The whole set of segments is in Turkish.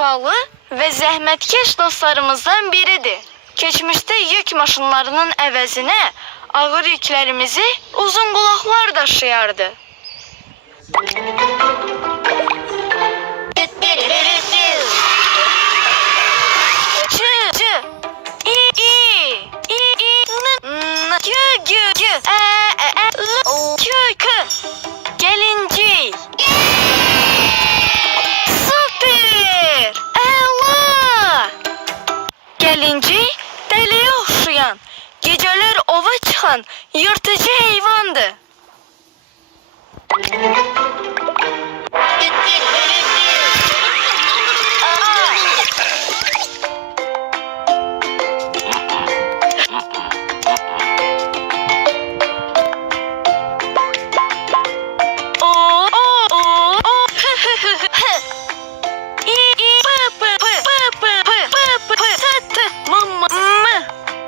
vefalı ve zəhmətkeş dostlarımızdan biridir. Geçmişte yük maşınlarının əvəzinə ağır yüklerimizi uzun qulaqlar daşıyardı. Gelincik. Süper. Əla. Gelincik dəliyə oxşayan, gecələr ova çıxan yırtıcı heyvandır.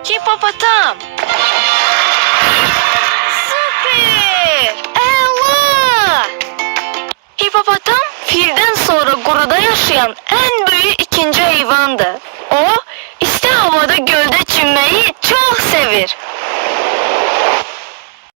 Hipopotam. Süper. Ela. Hipopotam filden sonra quruda yaşayan en büyük ikinci heyvandır. O isti havada gölde çimmeyi çok sevir.